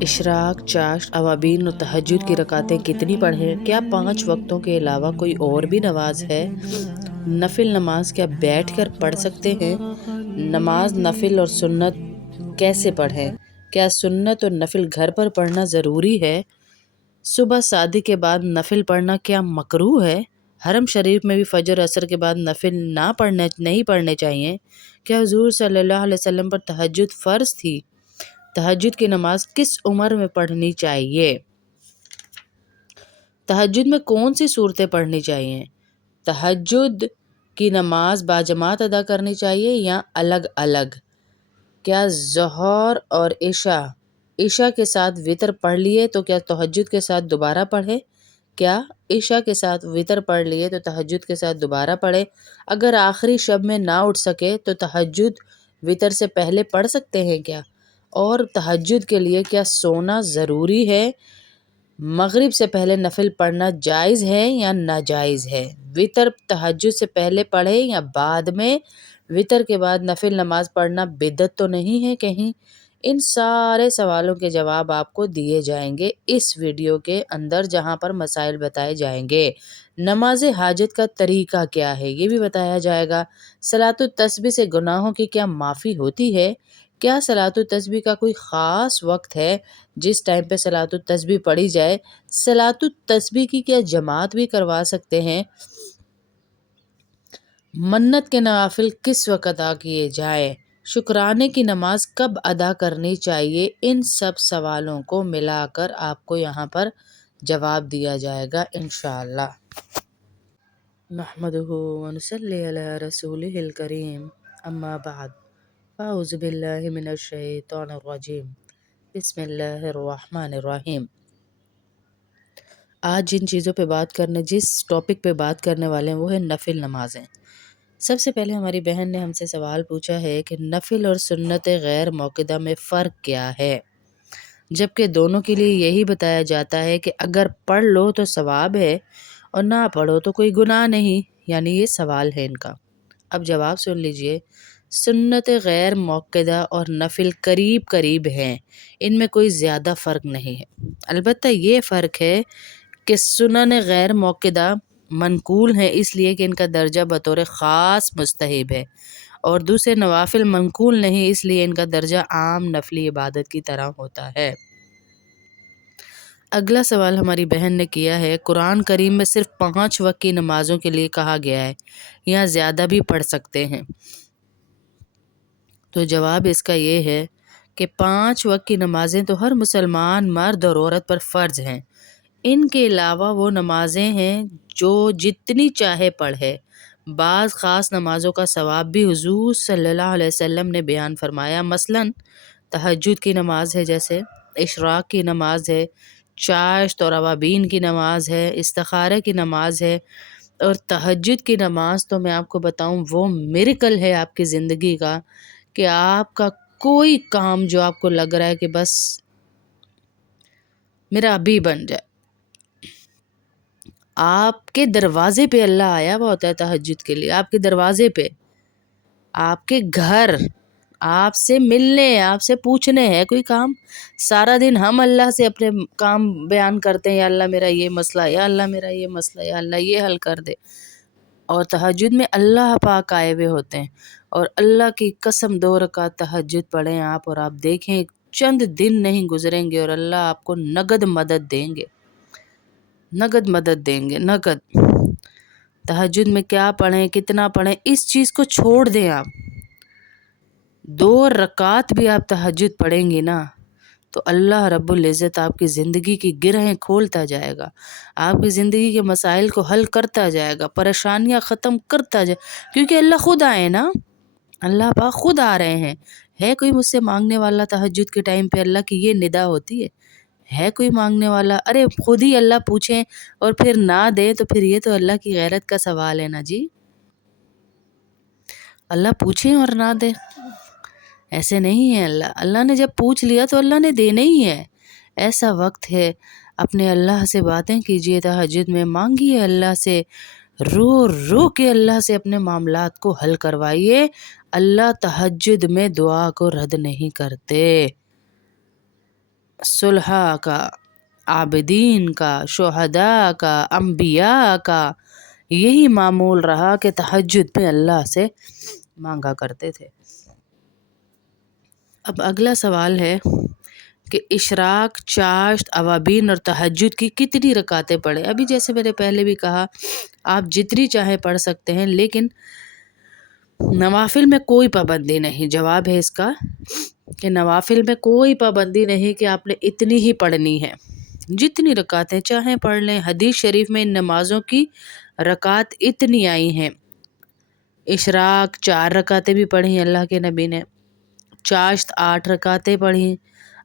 Ishraq, चाश्त, अवाबीन और तहज्जुद की रकातें कितनी पढ़ें? क्या 5 वक्तों के अलावा कोई और भी नमाज है? नफिल नमाज क्या बैठ कर पढ़ सकते हैं? नमाज नफिल और सुन्नत कैसे पढ़ें? क्या सुन्नत और नफिल घर पर पढ़ना ज़रूरी है? सुबह शादी के बाद नफिल पढ़ना क्या मकरूह है? हरम शरीफ में भी फजर असर के बाद नफिल नहीं पढ़ने चाहिए? क्या हुजूर सल्लल्लाहु अलैहि वसल्लम पर तहज्जुद फ़र्ज थी? तहज्जुद की नमाज किस उम्र में पढ़नी चाहिए? तहज्जुद में कौन सी सूरतें पढ़नी चाहिए? तहज्जुद की नमाज बाजमात अदा करनी चाहिए या अलग अलग? क्या ज़ोहर और ईशा के साथ वितर पढ़ लिए तो क्या तहज्जुद के साथ दोबारा पढ़े? क्या ईशा के साथ वितर पढ़ लिए तो तहज्जुद के साथ दोबारा पढ़े? अगर आखिरी शब में ना उठ सके तो तहज्जुद वितर से पहले पढ़ सकते हैं क्या? और तहज्जुद के लिए क्या सोना ज़रूरी है? मगरिब से पहले नफिल पढ़ना जायज़ है या नाजायज़ है? वितर तहज्जुद से पहले पढ़े या बाद में? वितर के बाद नफिल नमाज पढ़ना बिदअत तो नहीं है कहीं? इन सारे सवालों के जवाब आपको दिए जाएंगे इस वीडियो के अंदर, जहां पर मसाइल बताए जाएंगे। नमाज हाजत का तरीका क्या है ये भी बताया जाएगा। सलातुत तस्बीह से गुनाहों की क्या माफ़ी होती है? क्या सलातुत तस्बीह का कोई ख़ास वक्त है जिस टाइम पे सलातुत तस्बीह पढ़ी जाए? सलातुत तस्बीह की क्या जमात भी करवा सकते हैं? मन्नत के नवाफिल किस वक्त अदा किए जाए? शुक्राने की नमाज कब अदा करनी चाहिए? इन सब सवालों को मिलाकर आपको यहाँ पर जवाब दिया जाएगा इंशाअल्लाह। नहमदुहु व नुसल्ली अला रसूलिहिल करीम, अम्मा बाद, फ़अऊज़ु बिल्लाहि मिनश शैतानिर रजीम, बिस्मिल्लाहिर रहमानिर रहीम। आज जिस टॉपिक पे बात करने वाले हैं वो है नफिल नमाजें। सबसे पहले हमारी बहन ने हमसे सवाल पूछा है कि नफिल और सुन्नत गैर मौक़िदा में फ़र्क क्या है, जबकि दोनों के लिए यही बताया जाता है कि अगर पढ़ लो तो सवाब है और ना पढ़ो तो कोई गुनाह नहीं। यानी ये सवाल है इनका। अब जवाब सुन लीजिए। सुन्नत गैर मौक़िदा और नफिल करीब करीब हैं, इनमें कोई ज़्यादा फ़र्क नहीं है। अलबत्ता ये फ़र्क है कि सुनन गैर मौक़िदा मनकूल हैं इसलिए कि इनका दर्जा बतौर ख़ास मुस्तहब है, और दूसरे नवाफिल मनकूल नहीं इसलिए इनका दर्जा आम नफली इबादत की तरह होता है। अगला सवाल हमारी बहन ने किया है, कुरान करीम में सिर्फ 5 वक्त की नमाज़ों के लिए कहा गया है या ज़्यादा भी पढ़ सकते हैं? तो जवाब इसका ये है कि 5 वक्त की नमाज़ें तो हर मुसलमान मर्द और औरत पर फ़र्ज़ हैं। इनके अलावा वो नमाज़ें हैं जो जितनी चाहे पढ़े। बाज़ ख़ास नमाज़ों का सवाब भी हुज़ूर सल्लल्लाहु अलैहि वसल्लम ने बयान फरमाया। मसलन तहज्जुद की नमाज है, जैसे इशराक की नमाज है, चाश्त और अवाबीन की नमाज है, इस्तिखारा की नमाज है। और तहज्जुद की नमाज तो मैं आपको बताऊं वो मिरेकल है आपकी ज़िंदगी का, कि आपका कोई काम जो आपको लग रहा है कि बस मेरा अभी बन जाए, आपके दरवाजे पे अल्लाह आया हुआ होता है तहज्जुद के लिए। आपके दरवाजे पे, आपके घर, आपसे मिलने, आपसे पूछने हैं कोई काम। सारा दिन हम अल्लाह से अपने काम बयान करते हैं, या अल्लाह मेरा ये मसला, या अल्लाह मेरा ये मसला, या अल्लाह ये हल कर दे। और तहज्जुद में अल्लाह पाक आए हुए होते हैं, और अल्लाह की कसम 2 रकात तहज्जुद पढ़ें आप, और आप देखें चंद दिन नहीं गुजरेंगे और अल्लाह आपको नगद मदद देंगे, नगद मदद देंगे, नगद। तहज्जुद में क्या पढ़ें, कितना पढ़ें, इस चीज़ को छोड़ दें आप। 2 रकात भी आप तहज्जुद पढ़ेंगी ना तो अल्लाह रब्बुल इज़्ज़त आपकी ज़िंदगी की गिरहें खोलता जाएगा, आपकी ज़िंदगी के मसाइल को हल करता जाएगा, परेशानियां ख़त्म करता जाए, क्योंकि अल्लाह खुद आए ना, अल्लाह पाक खुद आ रहे हैं। है कोई मुझसे मांगने वाला? तहज्जुद के टाइम पे अल्लाह की ये निदा होती है कोई मांगने वाला? अरे खुद ही अल्लाह पूछें और फिर ना दे तो फिर ये तो अल्लाह की गैरत का सवाल है ना जी। अल्लाह पूछें और ना दे, ऐसे नहीं है। अल्लाह ने जब पूछ लिया तो अल्लाह ने देना ही है। ऐसा वक्त है, अपने अल्लाह से बातें कीजिए, तहज्जुद में मांगिए अल्लाह से, रो रो के अल्लाह से अपने मामलात को हल करवाइए। अल्लाह तहज्जुद में दुआ को रद्द नहीं करते। सुलहा का, आबिदीन का, शुहदा का, अम्बिया का यही मामूल रहा कि तहज्जुद में अल्लाह से मांगा करते थे। अब अगला सवाल है कि इशराक, चाश्त, अवाबीन और तहज्जुद की कितनी रकातें पढ़ें। अभी जैसे मैंने पहले भी कहा, आप जितनी चाहे पढ़ सकते हैं, लेकिन नवाफिल में कोई पाबंदी नहीं। जवाब है इसका कि नवाफिल में कोई पाबंदी नहीं कि आपने इतनी ही पढ़नी है, जितनी रकातें चाहें पढ़ लें। हदीस शरीफ में इन नमाज़ों की रकात इतनी आई हैं। इशराक 4 रकातें भी पढ़ी अल्लाह के नबी ने, चाश्त 8 रकातें पढ़ी,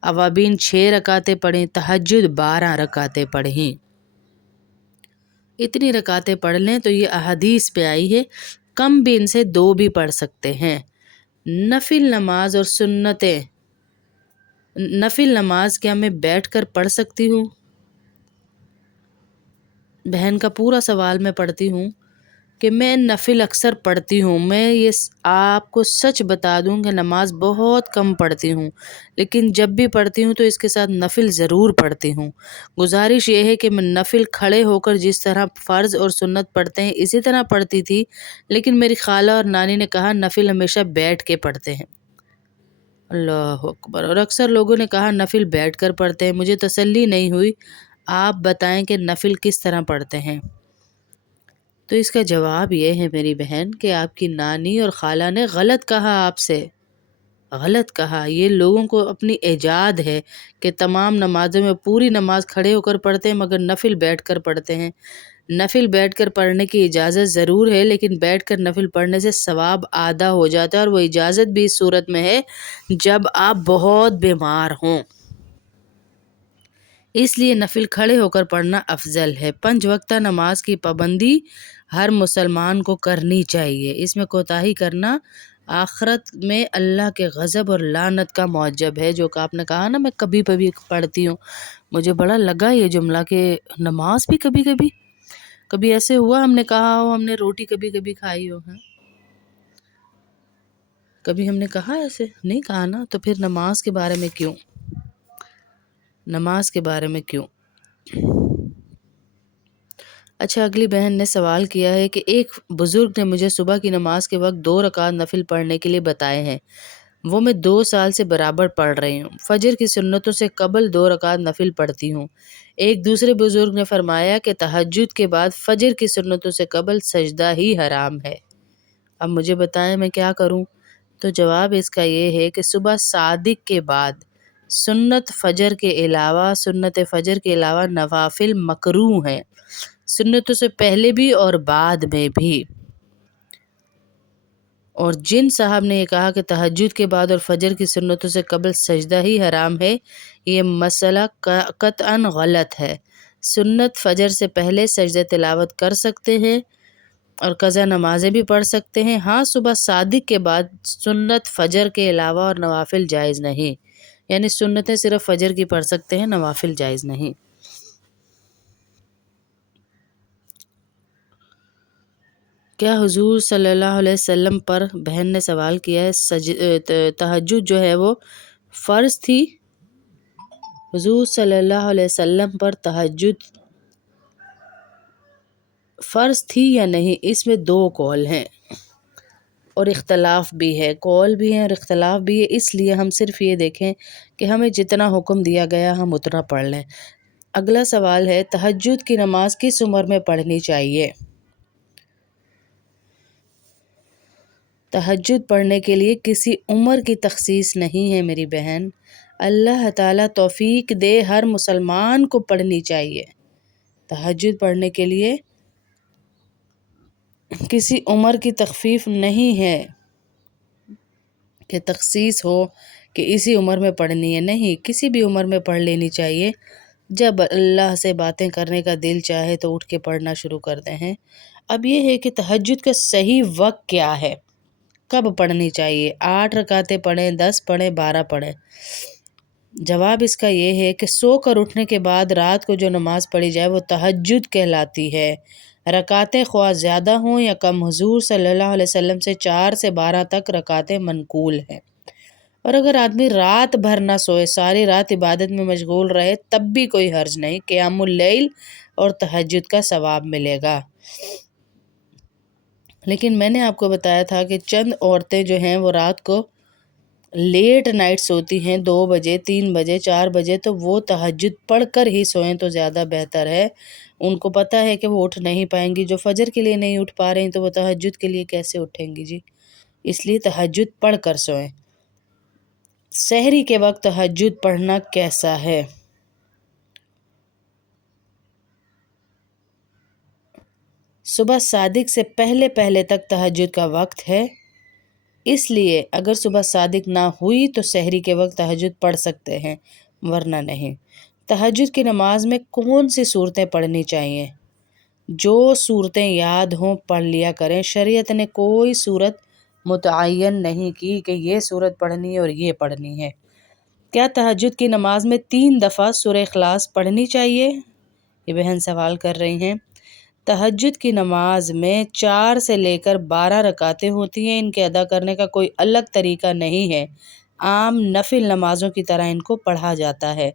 अवाबीन 6 रकातें पढ़ी, तहज्जुद 12 रकातें पढ़ी। इतनी रकातें पढ़ लें तो ये अहदीस पे आई है। कम भी इनसे 2 भी पढ़ सकते हैं। नफिल नमाज और सुन्नतें, नफिल नमाज क्या मैं बैठकर पढ़ सकती हूँ? बहन का पूरा सवाल मैं पढ़ती हूँ कि मैं नफिल अक्सर पढ़ती हूँ। मैं ये आपको सच बता दूँ कि नमाज बहुत कम पढ़ती हूँ, लेकिन जब भी पढ़ती हूँ तो इसके साथ नफिल ज़रूर पढ़ती हूँ। गुजारिश ये है कि मैं नफिल खड़े होकर जिस तरह फ़र्ज़ और सुन्नत पढ़ते हैं इसी तरह पढ़ती थी, लेकिन मेरी खाला और नानी ने कहा नफिल हमेशा बैठ के पढ़ते हैं। अल्लाह अकबर। और अक्सर लोगों ने कहा नफिल बैठ कर पढ़ते हैं। मुझे तसल्ली नहीं हुई। आप बताएं कि नफिल किस तरह पढ़ते हैं। तो इसका जवाब ये है मेरी बहन कि आपकी नानी और खाला ने गलत कहा, आपसे गलत कहा। ये लोगों को अपनी इजाद है कि तमाम नमाज़ों में पूरी नमाज खड़े होकर पढ़ते हैं मगर नफिल बैठकर पढ़ते हैं। नफिल बैठकर पढ़ने की इजाज़त ज़रूर है, लेकिन बैठकर नफिल पढ़ने से सवाब आधा हो जाता है, और वो इजाज़त भी इस सूरत में है जब आप बहुत बीमार हों। इसलिए नफिल खड़े होकर पढ़ना अफजल है। 5 वक्ता नमाज की पाबंदी हर मुसलमान को करनी चाहिए। इसमें कोताही करना आखिरत में अल्लाह के गज़ब और लानत का मौजब है। जो कि आपने कहा ना मैं कभी कभी पढ़ती हूँ, मुझे बड़ा लगा ये जुमला कि नमाज भी कभी कभी। कभी ऐसे हुआ हमने कहा हो हमने रोटी कभी कभी खाई हो? है कभी हमने कहा ऐसे? नहीं कहा ना। तो फिर नमाज के बारे में क्यों, नमाज के बारे में क्यों? अच्छा, अगली बहन ने सवाल किया है कि एक बुज़ुर्ग ने मुझे सुबह की नमाज के वक्त 2 रकात नफिल पढ़ने के लिए बताए हैं। वो मैं 2 साल से बराबर पढ़ रही हूँ। फजर की सुन्नतों से कबल 2 रकात नफिल पढ़ती हूँ। एक दूसरे बुज़ुर्ग ने फरमाया कि तहज्जुद के बाद फजर की सुन्नतों से कबल सजदा ही हराम है। अब मुझे बताएं मैं क्या करूँ? तो जवाब इसका ये है कि सुबह सादिक के बाद सुन्नत फ़जर के अलावा नवाफिल मकरूह हैं, सुन्नतों से पहले भी और बाद में भी। और जिन साहब ने ये कहा कि तहज्जुद के बाद और फजर की सुन्नतों से कबल सजदा ही हराम है, ये मसला कतअन गलत है। सुन्नत फजर से पहले सजदा तिलावत कर सकते हैं और कज़ा नमाज़ें भी पढ़ सकते हैं। हाँ, सुबह सादिक के बाद सुन्नत फ़जर के अलावा और नवाफिल जायज़ नहीं, यानी सुन्नतें सिर्फ़ फ़जर की पढ़ सकते हैं, नवाफिल जायज़ नहीं। क्या हुजूर सल्लल्लाहु अलैहि वसल्लम पर, बहन ने सवाल किया है, तहज्जुद जो है वो फ़र्ज़ थी? हुजूर सल्लल्लाहु अलैहि वसल्लम पर तहज्जुद फ़र्ज़ थी या नहीं, इसमें 2 कौल हैं और इख्तलाफ भी है। कौल भी है और इख्तलाफ भी है। इसलिए हम सिर्फ ये देखें कि हमें जितना हुक्म दिया गया हम उतना पढ़ लें। अगला सवाल है, तहज्जुद की नमाज किस उम्र में पढ़नी चाहिए? तहज्जुद पढ़ने के लिए किसी उम्र की तखसीस नहीं है मेरी बहन। अल्लाह ताला तौफीक दे, हर मुसलमान को पढ़नी चाहिए। तहज्जुद पढ़ने के लिए किसी उम्र की तखफीफ नहीं है कि तखसीस हो कि इसी उम्र में पढ़नी है। नहीं, किसी भी उम्र में पढ़ लेनी चाहिए। जब अल्लाह से बातें करने का दिल चाहे तो उठ के पढ़ना शुरू करते हैं। अब ये है कि तहज्जुद का सही वक्त क्या है, कब पढ़नी चाहिए? 8 रकातें पढ़ें, 10 पढ़ें, 12 पढ़ें? जवाब इसका ये है कि सो कर उठने के बाद रात को जो नमाज पढ़ी जाए वो तहज्जुद कहलाती है। रकातें ख्वाह ज़्यादा हों या कम, हुजूर सल्लल्लाहु अलैहि वसल्लम से 4 से 12 तक रकातें मनकूल हैं। اور اگر آدمی رات بھر نہ سوئے، ساری رات عبادت میں مشغول رہے، تب بھی کوئی حرج نہیں، قیام اللیل اور تہجد کا ثواب ملے گا۔ لیکن میں نے آپ کو بتایا تھا کہ چند عورتیں جو ہیں وہ رات کو لیٹ نائٹ سوتی ہیں، 2 بجے 3 بجے 4 بجے، تو وہ تہجد پڑھ کر ہی سوئیں تو زیادہ بہتر ہے۔ ان کو پتہ ہے کہ وہ اٹھ نہیں پائیں گی، جو فجر کے لیے نہیں اٹھ پا رہی تو وہ تہجد کے لیے کیسے اٹھیں گی جی؟ اس لیے تہجد پڑھ کر سوئیں۔ سحری کے وقت تہجد پڑھنا کیسا ہے؟ صبح صادق سے پہلے تک تہجد کا وقت ہے، اس لیے اگر صبح صادق نہ ہوئی تو سحری کے وقت تہجد پڑھ سکتے ہیں، ورنہ نہیں۔ تہجد کی نماز میں کون سی صورتیں پڑھنی چاہیے؟ جو صورتیں یاد ہوں پڑھ لیا کریں، شریعت نے کوئی صورت متعین نہیں کی کہ یہ صورت پڑھنی ہے اور یہ پڑھنی ہے۔ کیا تہجد کی نماز میں 3 دفعہ سورہ اخلاص پڑھنی چاہیے؟ یہ بہن سوال کر رہی ہیں۔ تہجد کی نماز میں 4 سے لے کر 12 رکعتیں ہوتی ہیں، ان کے ادا کرنے کا کوئی الگ طریقہ نہیں ہے، عام نفل نمازوں کی طرح ان کو پڑھا جاتا ہے۔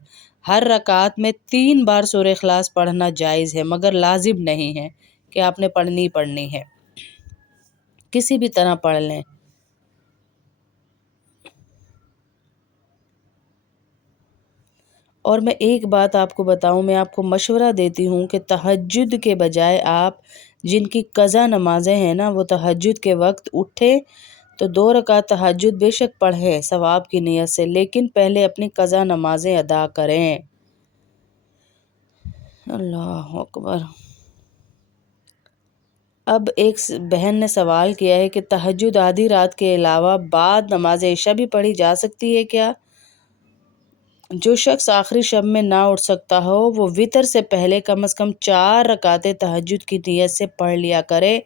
ہر رکعت میں 3 بار سورہ اخلاص پڑھنا جائز ہے، مگر لازم نہیں ہے کہ آپ نے پڑھنی ہے، کسی بھی طرح پڑھ لیں۔ اور میں ایک بات آپ کو بتاؤں، میں آپ کو مشورہ دیتی ہوں کہ تہجد کے بجائے آپ جن کی قضا نمازیں ہیں نا، وہ تہجد کے وقت اٹھیں تو 2 رکعت تہجد بے شک پڑھیں ثواب کی نیت سے، لیکن پہلے اپنی قضا نمازیں ادا کریں۔ اللہ اکبر۔ اب ایک بہن نے سوال کیا ہے کہ تہجد آدھی رات کے علاوہ بعد نماز عشاء بھی پڑھی جا سکتی ہے کیا؟ جو شخص آخری شب میں نہ اٹھ سکتا ہو وہ وتر سے پہلے کم از کم 4 رکعتیں تہجد کی نیت سے پڑھ لیا کرے،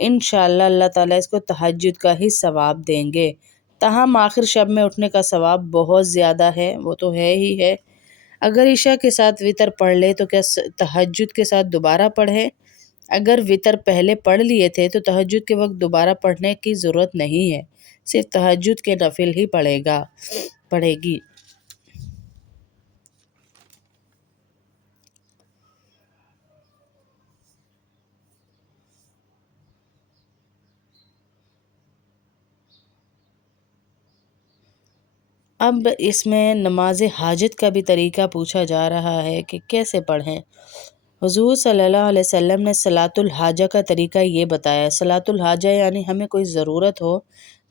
انشاءاللہ اللہ تعالیٰ اس کو تہجد کا ہی ثواب دیں گے۔ تاہم آخر شب میں اٹھنے کا ثواب بہت زیادہ ہے، وہ تو ہے ہی ہے۔ اگر عشاء کے ساتھ وتر پڑھ لے تو کیا تہجد کے ساتھ دوبارہ پڑھے؟ اگر وتر پہلے پڑھ لیے تھے تو تہجد کے وقت دوبارہ پڑھنے کی ضرورت نہیں ہے، صرف تہجد کے نفل ہی پڑھے گی۔ اب اس میں نماز حاجت کا بھی طریقہ پوچھا جا رہا ہے کہ کیسے پڑھیں۔ حضور صلی اللہ علیہ وسلم نے صلاۃ الحاجہ کا طریقہ یہ بتایا۔ صلاۃ الحاجہ یعنی ہمیں کوئی ضرورت ہو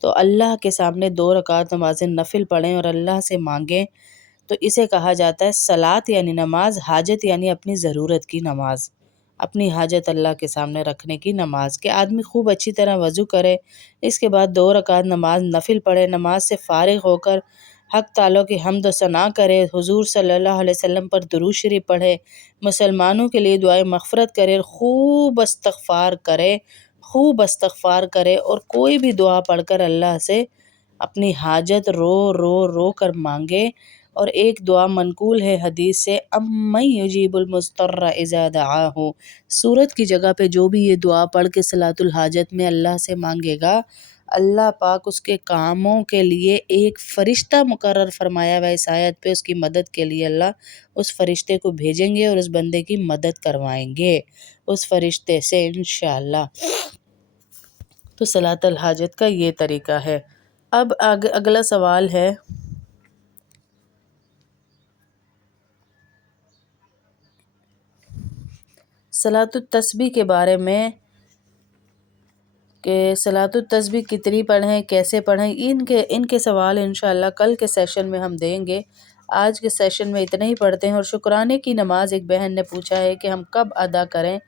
تو اللہ کے سامنے 2 رکعت نماز نفل پڑھیں اور اللہ سے مانگیں، تو اسے کہا جاتا ہے صلاۃ یعنی نماز، حاجت یعنی اپنی ضرورت کی نماز، اپنی حاجت اللہ کے سامنے رکھنے کی نماز۔ کہ آدمی خوب اچھی طرح وضو کرے، اس کے بعد 2 رکعت نماز نفل پڑھے، نماز سے فارغ ہو کر حق تعالیٰ کی حمد و ثنا کرے، حضور صلی اللہ علیہ وسلم پر درود شریف پڑھے، مسلمانوں کے لیے دعائے مغفرت کرے، خوب استغفار کرے اور کوئی بھی دعا پڑھ کر اللہ سے اپنی حاجت رو کر مانگے۔ اور ایک دعا منقول ہے حدیث سے، امن یجیب المضطر اذا دعاہ، سورت کی جگہ پہ جو بھی یہ دعا پڑھ کے صلاۃ الحاجت میں اللہ سے مانگے گا، اللہ پاک اس کے کاموں کے لیے ایک فرشتہ مقرر فرمایا ہوا اس آیت پہ، اس کی مدد کے لیے اللہ اس فرشتے کو بھیجیں گے اور اس بندے کی مدد کروائیں گے اس فرشتے سے انشاءاللہ۔ تو صلاۃ الحاجت کا یہ طریقہ ہے۔ اب اگلا سوال ہے صلاۃ التسبیح کے بارے میں، کہ صلاۃ التسبیح کتنی پڑھیں، کیسے پڑھیں، ان کے سوال انشاءاللہ کل کے سیشن میں ہم دیں گے۔ آج کے سیشن میں اتنے ہی پڑھتے ہیں۔ اور شکرانے کی نماز ایک بہن نے پوچھا ہے کہ ہم کب ادا کریں،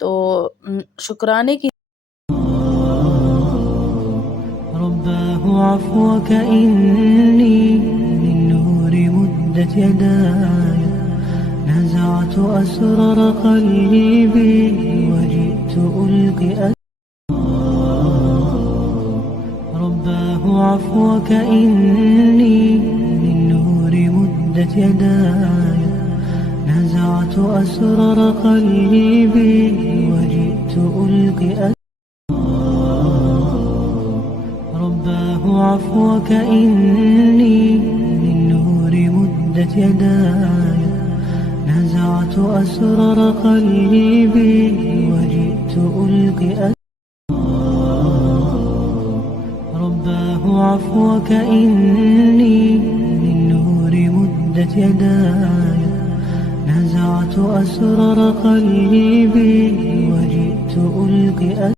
تو شکرانے کی رباه عفوك إني للنور مدت يداي نزعت أسرار قلبي وجئت ألقي رباه عفوك إني للنور مدت يداي نزعت أسرار قلبي وجئت ألقي رباه عفوك إني مدت يداي نزعت أسرار قلبي وجئت ألقي رباه عفوك إني للنور مدت يداي نزعت أسرار قلبي وجئت ألقي